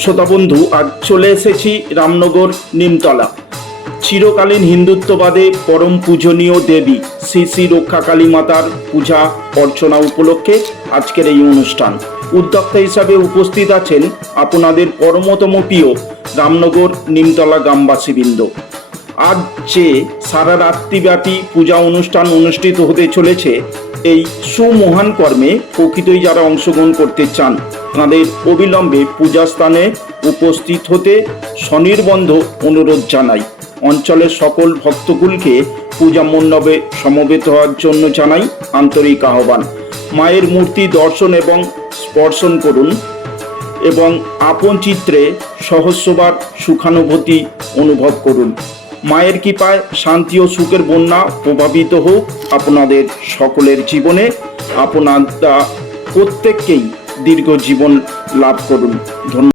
শ্রোতা বন্ধু, আজ চলে এসেছি রামনগর নিমতলা। চিরকালীন হিন্দুত্ববাদে পরম পূজনীয় দেবী শ্রী শ্রী রক্ষাকালী মাতার পূজা অর্চনা উপলক্ষে আজকের এই অনুষ্ঠান। উদ্যোক্তা হিসাবে উপস্থিত আছেন আপনাদের পরমতম প্রিয় রামনগর নিমতলা গ্রামবাসীবৃন্দ। আজ যে সারা রাত্রিব্যাপী পূজা অনুষ্ঠান অনুষ্ঠিত হতে চলেছে, এই সুমহান কর্মে প্রকৃতই যারা অংশগ্রহণ করতে চান তাদের অবিলম্বে পূজা স্থানে উপস্থিত হতে স্বনির্বন্ধ অনুরোধ জানাই। অঞ্চলের সকল ভক্তকুলকে পূজা মণ্ডপে সমবেত হওয়ার জন্য জানাই আন্তরিক আহ্বান। মায়ের মূর্তি দর্শন এবং স্পর্শন করুন এবং আপন চিত্রে সহস্রবার সুখানুভূতি অনুভব করুন। মায়ের কৃপায় শান্তি ও সুখের বন্যা প্রভাবিত হোক আপনাদের সকলের জীবনে। আপনারা প্রত্যেককেই দীর্ঘ জীবন লাভ করুন। ধন্যবাদ।